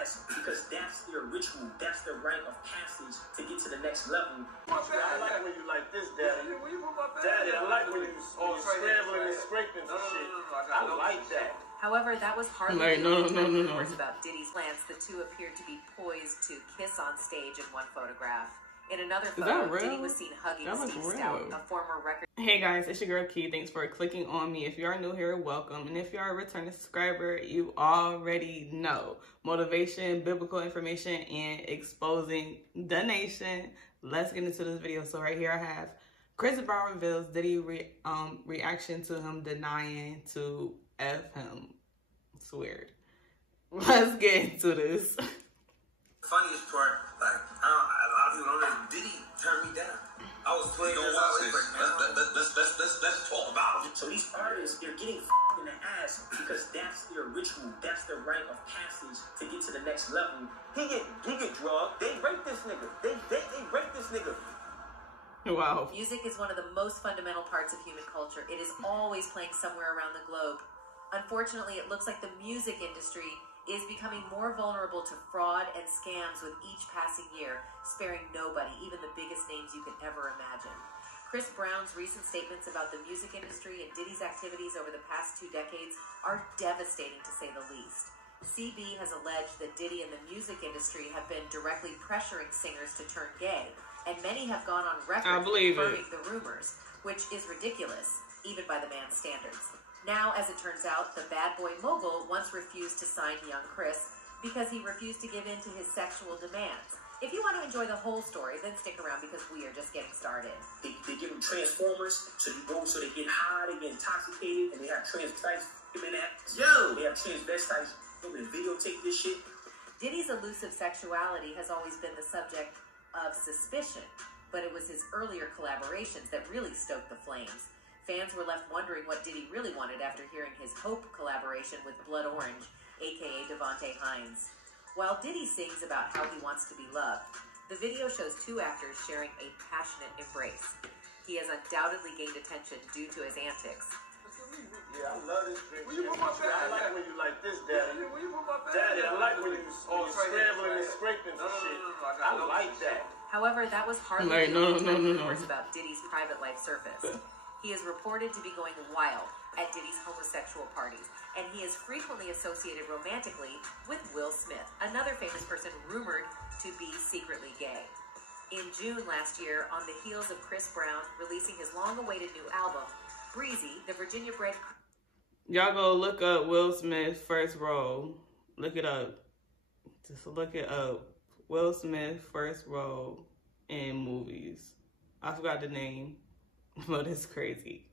ass because that's their ritual, that's their rite of passage to get to the next level. I like when you like this, Daddy. Daddy, I like when you all scrambling and scraping for shit. I like that. However, that was hardly rumors about Diddy's plans. The two appeared to be poised to kiss on stage in one photograph. In another photo, Diddy was seen hugging Steve Stout, a former record. Hey guys, it's your girl Key. Thanks for clicking on me. If you are new here, welcome. And if you are a returning subscriber, you already know motivation, biblical information, and exposing the nation. Let's get into this video. So right here I have Chris Brown reveals Diddy reaction to him denying to F him. It's weird. Let's get into this. Funniest part, like, a lot of people don't know, Diddy turned me down. I was 12 years old. Let's talk about it. So these artists, they're getting in the ass because that's their ritual, that's their rite of passage to get to the next level. He get drugged. They raped this nigga. They raped this nigga. Wow. Music is one of the most fundamental parts of human culture. It is always playing somewhere around the globe. Unfortunately, it looks like the music industry is becoming more vulnerable to fraud and scams with each passing year, sparing nobody, even the biggest names you can ever imagine. Chris Brown's recent statements about the music industry and Diddy's activities over the past 2 decades are devastating, to say the least. CB has alleged that Diddy and the music industry have been directly pressuring singers to turn gay, and many have gone on record confirming the rumors, which is ridiculous, even by the man's standards. Now, as it turns out, the bad boy mogul once refused to sign young Chris because he refused to give in to his sexual demands. If you want to enjoy the whole story, then stick around because we are just getting started. They give them transformers, so they get high, they get intoxicated, and they have transvestites in that. Yo! They have transvestites and videotape this shit. Diddy's elusive sexuality has always been the subject of suspicion, but it was his earlier collaborations that really stoked the flames. Fans were left wondering what Diddy really wanted after hearing his Hope collaboration with Blood Orange, aka Devontae Hines. While Diddy sings about how he wants to be loved, the video shows 2 actors sharing a passionate embrace. He has undoubtedly gained attention due to his antics. Yeah, I love this picture. I like when you like this, Daddy. Daddy, I like when you all scrambling and scraping for shit. I like that. However, that was hardly rumors about Diddy's private life surface. He is reported to be going wild at Diddy's homosexual parties, and he is frequently associated romantically with Will Smith, another famous person rumored to be secretly gay. In June last year, on the heels of Chris Brown releasing his long-awaited new album, Breezy, the Virginia-bred... Y'all go look up Will Smith first role. Look it up. Just look it up. Will Smith first role in movies. I forgot the name. But it's crazy.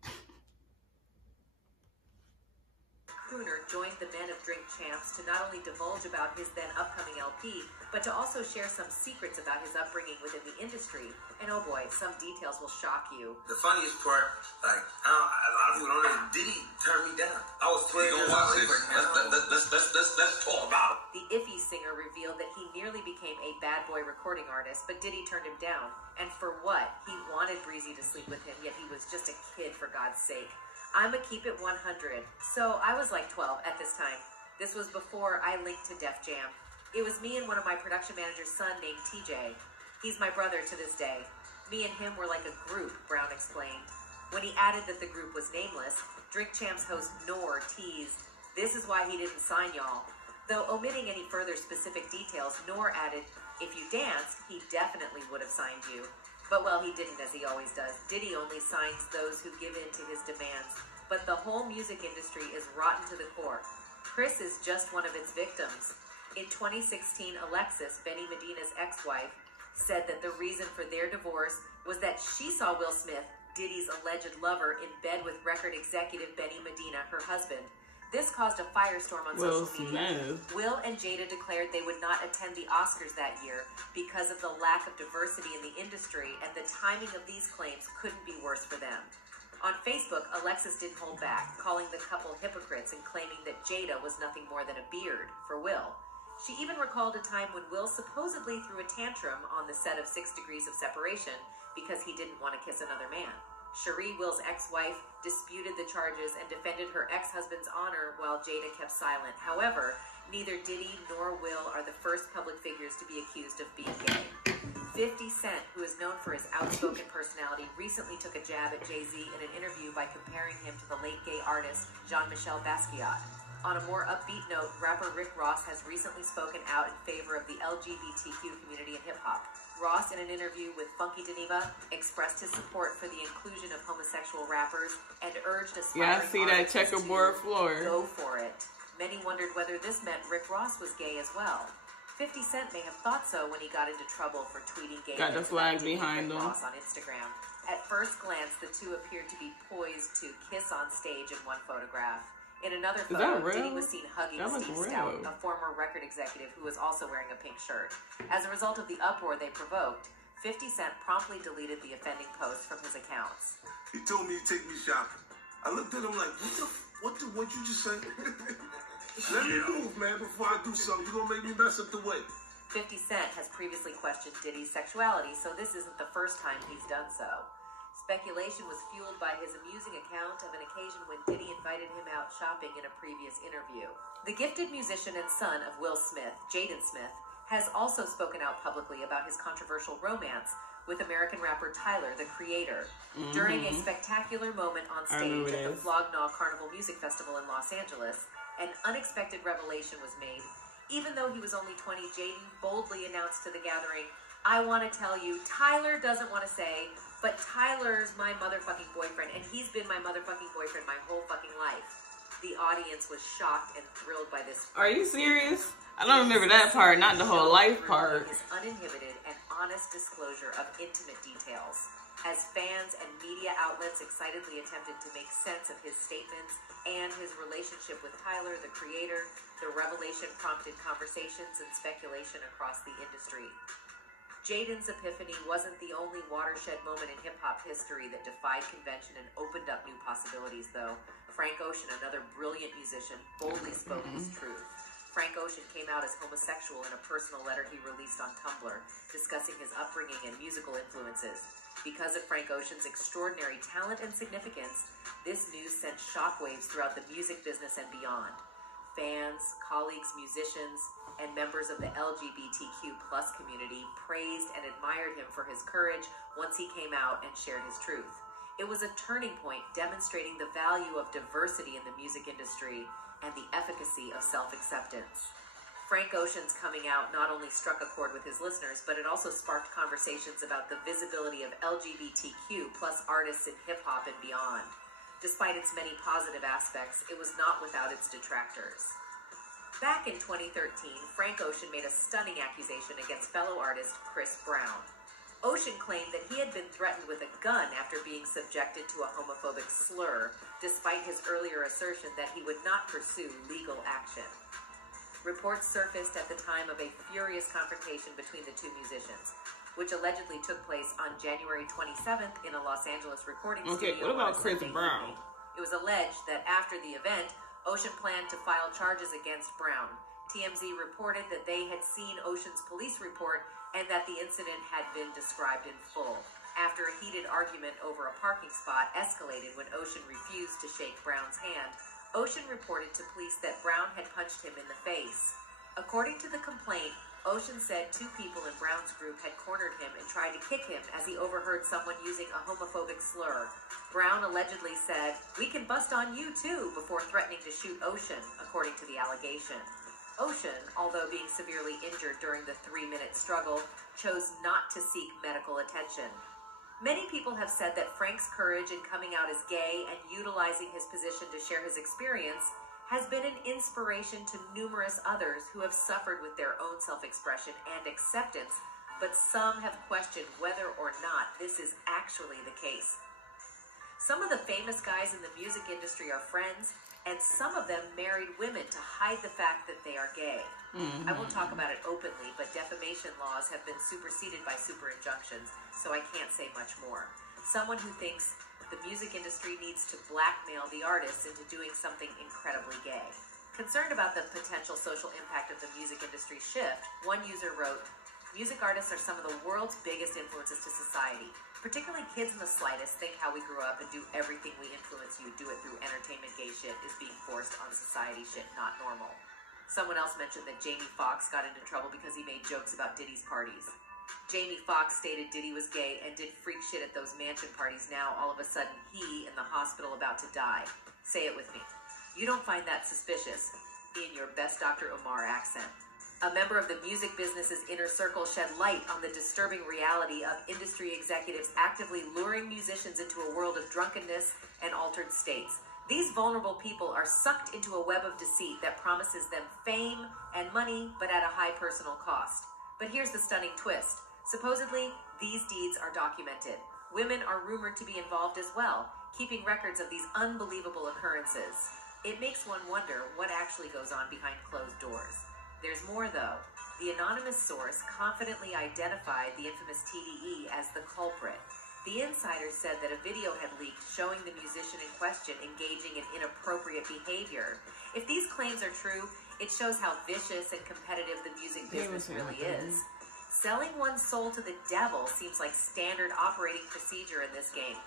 Crooner joined the Men of Drink Champs to not only divulge about his then upcoming LP, but to also share some secrets about his upbringing within the industry. And oh boy, some details will shock you. The funniest part, like, a lot of people don't know, Diddy turned me down. I was 12 years old. Let's talk about it. The Iffy singer revealed that he nearly became a bad boy recording artist, but Diddy turned him down. And for what? He wanted Breezy to sleep with him, yet he was just a kid, for God's sake. I'ma keep it 100. So I was like 12 at this time. This was before I linked to Def Jam. It was me and one of my production manager's son named TJ. He's my brother to this day. Me and him were like a group, Brown explained. When he added that the group was nameless, Drink Champs host Noor teased, "This is why he didn't sign y'all." Though omitting any further specific details, Noor added, "If you danced, he definitely would have signed you." But well, he didn't, as he always does. Diddy only signs those who give in to his demands. But the whole music industry is rotten to the core. Chris is just one of its victims. In 2016, Alexis, Benny Medina's ex-wife, said that the reason for their divorce was that she saw Will Smith, Diddy's alleged lover, in bed with record executive Benny Medina, her husband. This caused a firestorm on social media. Will and Jada declared they would not attend the Oscars that year because of the lack of diversity in the industry, and the timing of these claims couldn't be worse for them. On Facebook, Alexis didn't hold back, calling the couple hypocrites and claiming that Jada was nothing more than a beard for Will. She even recalled a time when Will supposedly threw a tantrum on the set of 6 Degrees of Separation because he didn't want to kiss another man. Cherie, Will's ex-wife, disputed the charges and defended her ex-husband's honor while Jada kept silent. However, Neither Diddy nor Will are the first public figures to be accused of being gay. 50 Cent, who is known for his outspoken personality, recently took a jab at Jay-Z in an interview by comparing him to the late gay artist Jean-Michel Basquiat. On a more upbeat note, rapper Rick Ross has recently spoken out in favor of the LGBTQ community in hip-hop. Ross, in an interview with Funky Geneva, expressed his support for the inclusion of homosexual rappers and urged aspiring see that checkerboard floor. Go for it. Many wondered whether this meant Rick Ross was gay as well. 50 Cent may have thought so when he got into trouble for tweeting gay. Got the flag behind him. Ross on Instagram. At first glance, the two appeared to be poised to kiss on stage in one photograph. In another photo, Diddy was seen hugging Steve Stout, a former record executive who was also wearing a pink shirt. As a result of the uproar they provoked, 50 Cent promptly deleted the offending post from his accounts. He told me to take me shopping. I looked at him like, what you just say? Let me move, man, before I do something. You're gonna make me mess up the way. 50 Cent has previously questioned Diddy's sexuality, so this isn't the first time he's done so. Speculation was fueled by his amusing account of an occasion when Diddy invited him out shopping in a previous interview. The gifted musician and son of Will Smith, Jaden Smith, has also spoken out publicly about his controversial romance with American rapper Tyler, the Creator. During a spectacular moment on stage at the Flog Gnaw Carnival Music Festival in Los Angeles, an unexpected revelation was made. Even though he was only 20, Jaden boldly announced to the gathering, "I want to tell you, Tyler doesn't want to say, but Tyler's my motherfucking boyfriend, and he's been my motherfucking boyfriend my whole fucking life." The audience was shocked and thrilled by this. Are you serious? I don't remember that part, not the whole life part. His uninhibited and honest disclosure of intimate details. As fans and media outlets excitedly attempted to make sense of his statements and his relationship with Tyler, the Creator, the revelation prompted conversations and speculation across the industry. Jaden's epiphany wasn't the only watershed moment in hip-hop history that defied convention and opened up new possibilities, though. Frank Ocean, another brilliant musician, boldly spoke his truth. Frank Ocean came out as homosexual in a personal letter he released on Tumblr, discussing his upbringing and musical influences. Because of Frank Ocean's extraordinary talent and significance, this news sent shockwaves throughout the music business and beyond. Fans, colleagues, musicians, and members of the LGBTQ+ community praised and admired him for his courage once he came out and shared his truth. It was a turning point demonstrating the value of diversity in the music industry and the efficacy of self-acceptance. Frank Ocean's coming out not only struck a chord with his listeners, but it also sparked conversations about the visibility of LGBTQ+ artists in hip-hop and beyond. Despite its many positive aspects, it was not without its detractors. Back in 2013, Frank Ocean made a stunning accusation against fellow artist Chris Brown. Ocean claimed that he had been threatened with a gun after being subjected to a homophobic slur, despite his earlier assertion that he would not pursue legal action. Reports surfaced at the time of a furious confrontation between the two musicians, which allegedly took place on January 27th in a Los Angeles recording studio. Okay, what about Chris Brown? It was alleged that after the event, Ocean planned to file charges against Brown. TMZ reported that they had seen Ocean's police report and that the incident had been described in full. After a heated argument over a parking spot escalated when Ocean refused to shake Brown's hand, Ocean reported to police that Brown had punched him in the face. According to the complaint, Ocean said two people in Brown's group had cornered him and tried to kick him as he overheard someone using a homophobic slur. Brown allegedly said, "We can bust on you too," before threatening to shoot Ocean, according to the allegation. Ocean, although being severely injured during the 3-minute struggle, chose not to seek medical attention. Many people have said that Frank's courage in coming out as gay and utilizing his position to share his experience has been an inspiration to numerous others who have suffered with their own self-expression and acceptance, but some have questioned whether or not this is actually the case. Some of the famous guys in the music industry are friends, and some of them married women to hide the fact that they are gay. I won't talk about it openly, but defamation laws have been superseded by super injunctions, so I can't say much more. Someone who thinks the music industry needs to blackmail the artists into doing something incredibly gay. Concerned about the potential social impact of the music industry shift, one user wrote, "Music artists are some of the world's biggest influences to society. Particularly kids in the slightest think how we grew up and do everything we influence you, do it through entertainment. Gay shit is being forced on society shit, not normal." Someone else mentioned that Jamie Foxx got into trouble because he made jokes about Diddy's parties. Jamie Foxx stated Diddy was gay and did freak shit at those mansion parties. Now, all of a sudden, he in the hospital about to die. Say it with me. You don't find that suspicious in your best Dr. Umar accent. A member of the music business's inner circle shed light on the disturbing reality of industry executives actively luring musicians into a world of drunkenness and altered states. These vulnerable people are sucked into a web of deceit that promises them fame and money, but at a high personal cost. But here's the stunning twist. Supposedly, these deeds are documented. Women are rumored to be involved as well, keeping records of these unbelievable occurrences. It makes one wonder what actually goes on behind closed doors. There's more, though. The anonymous source confidently identified the infamous TDE as the culprit. The insider said that a video had leaked showing the musician in question engaging in inappropriate behavior. If these claims are true, it shows how vicious and competitive the music business really is. Selling one's soul to the devil seems like standard operating procedure in this game.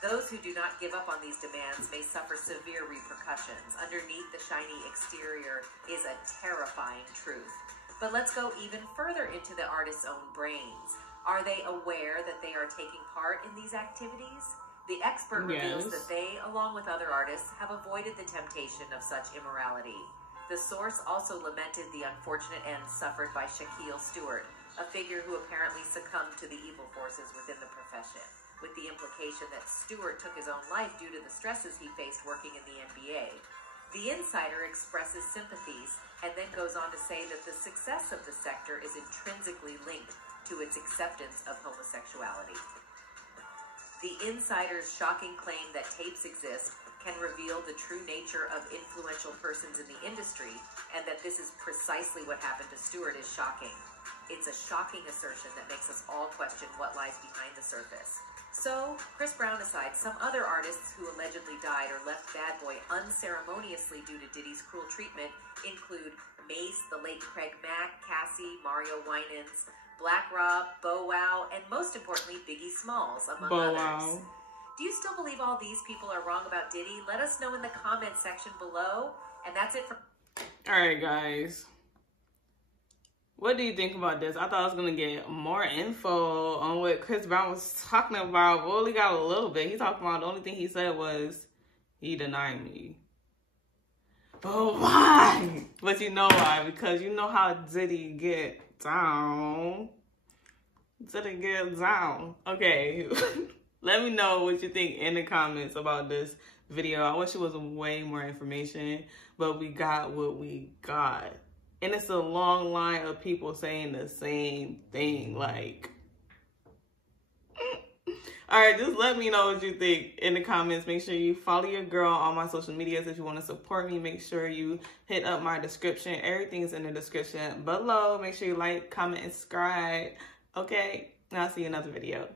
Those who do not give up on these demands may suffer severe repercussions. Underneath the shiny exterior is a terrifying truth. But let's go even further into the artist's own brains. Are they aware that they are taking part in these activities? The expert reveals that they, along with other artists, have avoided the temptation of such immorality. The source also lamented the unfortunate end suffered by Shaquille Stewart, a figure who apparently succumbed to the evil forces within the profession, with the implication that Stewart took his own life due to the stresses he faced working in the NBA. The insider expresses sympathies and then goes on to say that the success of the sector is intrinsically linked to its acceptance of homosexuality. The insider's shocking claim that tapes exist can reveal the true nature of influential persons in the industry, and that this is precisely what happened to Stewart is shocking. It's a shocking assertion that makes us all question what lies behind the surface. So, Chris Brown aside, some other artists who allegedly died or left Bad Boy unceremoniously due to Diddy's cruel treatment include Mace, the late Craig Mack, Cassie, Mario Winans, Black Rob, Bow Wow, and most importantly, Biggie Smalls, among others. Do you still believe all these people are wrong about Diddy? Let us know in the comment section below. And that's it for... Alright, guys. What do you think about this? I thought I was going to get more info on what Chris Brown was talking about. We only got a little bit. He talked about the only thing he said was, he denied me. But why? But you know why? Because you know how Diddy get down. Diddy get down. Okay. Let me know what you think in the comments about this video. I wish it was way more information, but we got what we got. And it's a long line of people saying the same thing. Like, all right, just let me know what you think in the comments. Make sure you follow your girl on my social medias. If you want to support me, make sure you hit up my description. Everything's in the description below. Make sure you like, comment, and subscribe. Okay, and I'll see you in another video.